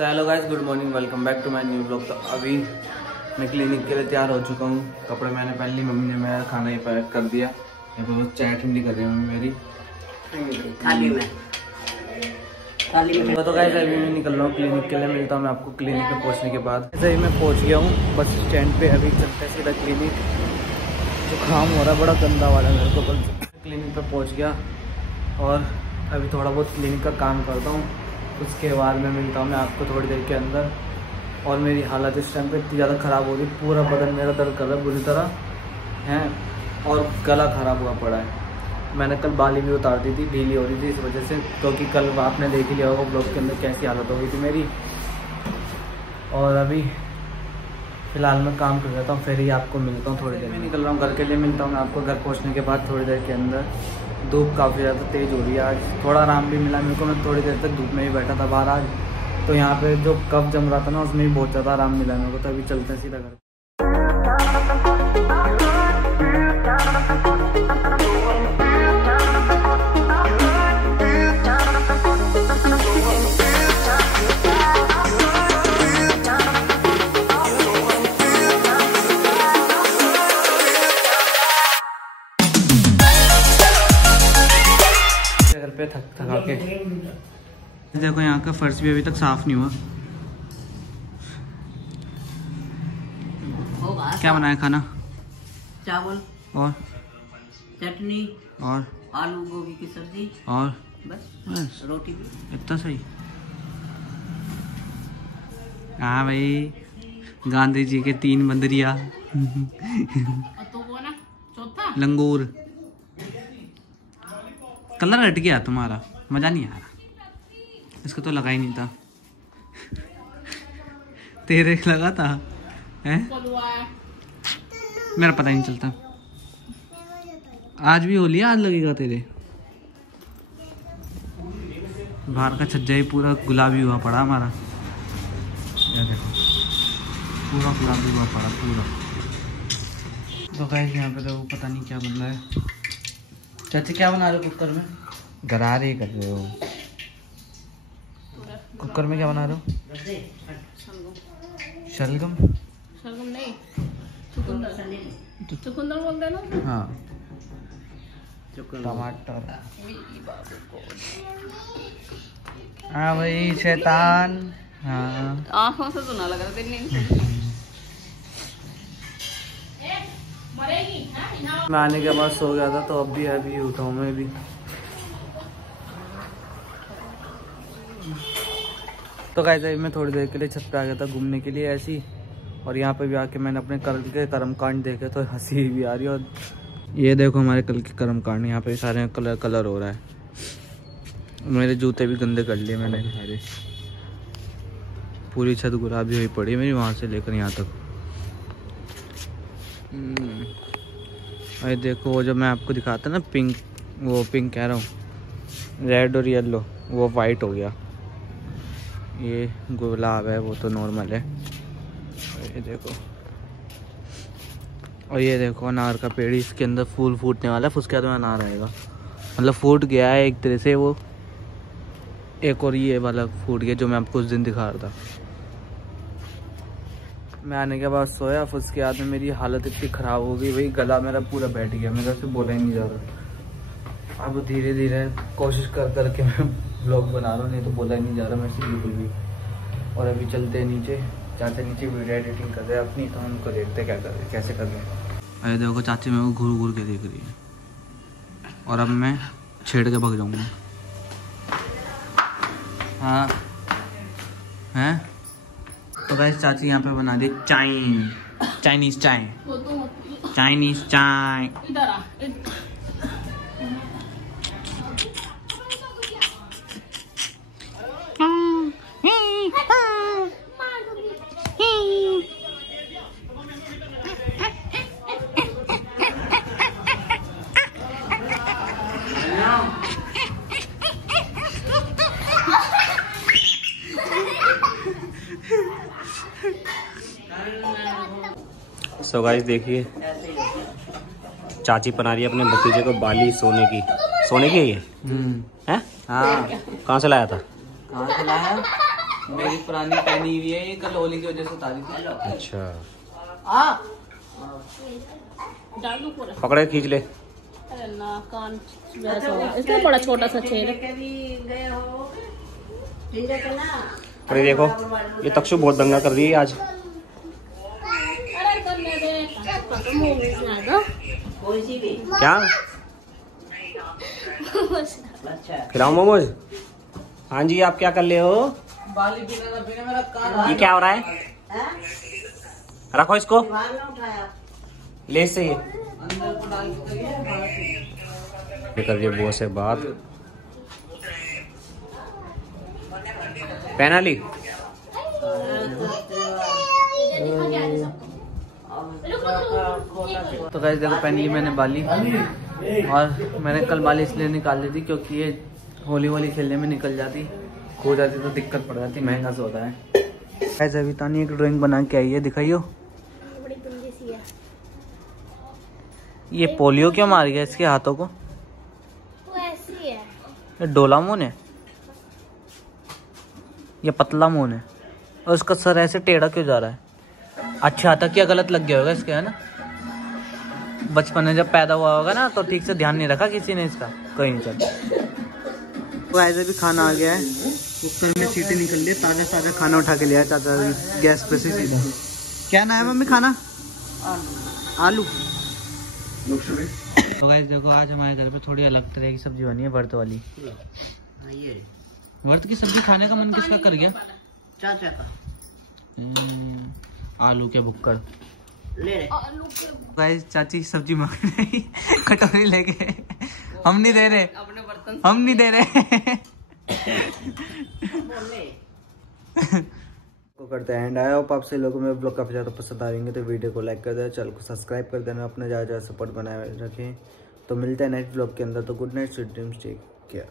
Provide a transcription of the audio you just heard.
तो hello guys, good morning, welcome back to my new blog. तो अभी मैं क्लिनिक के लिए तैयार हो चुका हूँ। कपड़े मैंने पहन ली, मम्मी ने मेरा खाना ही पैक कर दिया। यहाँ पे बस चाय ठंडी कर रही है मम्मी मेरी थाली में। तो गाइस अभी मैं निकल रहा हूँ क्लिनिक के लिए। मिलता हूँ मैं आपको क्लिनिक पे पहुँचने के बाद। ऐसे ही मैं पहुँच गया हूँ बस स्टैंड पे। अभी चलते हैं सीधा क्लिनिक। जुकाम हो रहा है बड़ा गंदा वाला मेरे को। कल क्लिनिक पे पहुँच गया और अभी थोड़ा बहुत क्लिनिक का काम करता हूँ। उसके बाद मैं मिलता हूँ मैं आपको थोड़ी देर के अंदर। और मेरी हालत इस टाइम पे इतनी ज़्यादा ख़राब हो गई, पूरा बदन मेरा दर्द कर रहा है बुरी तरह है और गला ख़राब हुआ पड़ा है। मैंने कल बाली भी उतार दी थी, ढीली हो रही थी इस वजह से, क्योंकि कल आपने देख ही लिया होगा ब्लॉग के अंदर कैसी हालत हो गई थी मेरी। और अभी फ़िलहाल मैं काम कर जाता हूँ, फिर ही आपको मिलता हूँ थोड़ी देर में। निकल रहा हूँ घर के लिए। मिलता हूँ मैं आपको घर पहुँचने के बाद थोड़ी देर के अंदर। धूप काफ़ी ज़्यादा तेज़ हो रही है आज। थोड़ा आराम भी मिला मेरे को, मैं थोड़ी देर तक धूप में ही बैठा था बाहर आज। तो यहाँ पे जो कफ जम रहा था ना, उसमें भी बहुत ज़्यादा आराम मिला मेरे को। तो अभी चलते हैं सीधा घर। घर पे थका के देखो, यहाँ का फर्श भी अभी तक साफ नहीं हुआ। क्या बनाया खाना? चावल और चटनी और आलू गोभी की सब्जी और बस रोटी भी। इतना सही। हाँ भाई, गांधी जी के 3 बंदरिया तो वो ना चौथा लंगूर। कलर हट गया तुम्हारा, मजा नहीं आ रहा। इसको तो लगा ही नहीं था तेरे लगा था हैं? मेरा पता ही नहीं चलता। आज भी होली, आज लगेगा तेरे। बाहर का छज्जा ही पूरा गुलाबी हुआ पड़ा हमारा। ये देखो, पूरा गुलाबी हुआ पड़ा पूरा। तो गाइस यहाँ पे देखो, पता नहीं क्या बन रहा है। चाची क्या बना रहे हो कुकर में? गरारे कर रहे हो। कुकर में क्या बना रहे हो? शलगम। शलगम नहीं, चुकंदर बोलते हैं ना। हाँ, टमाटर। हाँ भाई शैतान। हाँ, आँखों से तो ना लग रहा तेरी। मैं आने के बाद सो गया था, तो अभी उठा हूँ मैं भी। तो गाइस अभी मैं थोड़ी देर के लिए छत पे आ गया था घूमने के लिए ऐसी। और यहाँ पे भी आके मैंने अपने कल के कर्मकांड देखे तो हंसी भी आ रही है। और ये देखो हमारे कल के कर्मकांड, यहाँ पे सारे कलर हो रहा है। मेरे जूते भी गंदे कर लिए मैंने सारे। पूरी छत गुलाबी हुई पड़ी मेरी, वहाँ से लेकर यहाँ तक। अरे देखो, वो जो मैं आपको दिखाता ना पिंक, वो पिंक कह रहा हूँ, रेड और येलो, वो वाइट हो गया। ये गुलाब है, वो तो नॉर्मल है। ये देखो, और ये देखो अनार का पेड़, इसके अंदर फूल फूटने वाला है। उसके बाद में अनार आएगा, मतलब फूट गया है एक तरह से वो। एक और ये वाला फूट गया जो मैं आपको उस दिन दिखा रहा था। मैं आने के बाद सोया, फिर उसके बाद में मेरी हालत इतनी ख़राब हो गई भाई, गला मेरा पूरा बैठ गया, मेरा से बोला ही नहीं जा रहा। अब धीरे धीरे कोशिश कर करके मैं ब्लॉग बना रहा हूँ, नहीं तो बोला ही नहीं जा रहा मेरे से बिल्कुल भी। और अभी चलते हैं नीचे, चाचा नीचे वीडियो एडिटिंग कर रहे हैं अपनी, तो हम उनको देखते क्या कर रहे हैं, कैसे कर रहे हैं। अरे देखो चाची मेरे को घूर घूर के देख रही है, और अब मैं छेड़ के भाग जाऊँगा। हाँ हैं, तो गाइस चाची यहाँ पे बना दी चाइनीज चाय। चाइनीज चाय। सो गाइस देखिए, चाची बना रही है अपने भतीजे को बाली सोने की। सोने की है ये? हैं? हाँ। कहाँ से लाया था? कहाँ से लाया? मेरी पुरानी पहनी हुई है, ये कल होली की वजह से उतारी थी। अच्छा डाल दो पूरा। पकड़े खींच ले। अरे ना कान वैसा होगा, इसका बड़ा छोटा सा छेद है। अरे देखो ये तक्षु बहुत दंगा कर रही है आज। अरे करने दे, खत्म हो गई ना दो। क्या खिलाओ मोमोज? हाँ जी आप क्या कर ले हो? बाली बिना मेरा कान। ये क्या हो रहा है? रखो इसको, ले से ये अंदर को डाल के करिए। कर दिए बुआ से बात। पहना ली। तो गाइस देखो पहन ली मैंने बाली, और मैंने कल बाली इसलिए निकाल दी थी क्योंकि ये होली वोली खेलने में निकल जाती, खो जाती तो दिक्कत पड़ जाती, महंगा से होता है। गाइस अभी तानी एक ड्राइंग बना के आई है, दिखाइयो। बड़ी गंदी सी है। ये पोलियो क्यों मार गया इसके हाथों को? वो ऐसी है। ये डोलामोन है या पतला मोन है, और उसका सर ऐसे टेढ़ा क्यों जा रहा है? अच्छा था क्या गलत लग गया होगा इसके, है ना? बचपन में जब पैदा हुआ होगा ना तो ठीक से ध्यान नहीं रखा किसी ने इसका, कहीं चल। तो ऐसे भी खाना आ गया है, कुकर में सीटी निकल ली, ताजा ताजा खाना उठा के लिया चाचा गैस पे से सीधा। क्या ना है मम्मी खाना? आलू। तो गाइस देखो आज हमारे घर पे थोड़ी अलग तरह की सब्जी बनी है, व्रत वाली। व्रत की सब्जी खाने का मन किसका कर गया? चाचा का। आलू के बुक्कड़। आलू के गाइस चाची सब्जी मांग रही, कटोरी लेके। हम नहीं दे रहे, अपने बर्तन हम नहीं दे रहे। को करते हैं एंड आई होप आप सभी लोगों में ब्लॉग काफी ज्यादा पसंद आएंगे, तो वीडियो को लाइक कर देना, चैनल को सब्सक्राइब कर देना, अपने ज्यादा सपोर्ट बनाए रखें। तो मिलते हैं नेक्स्ट ब्लॉग के अंदर, तो good night, sweet dreams, take care.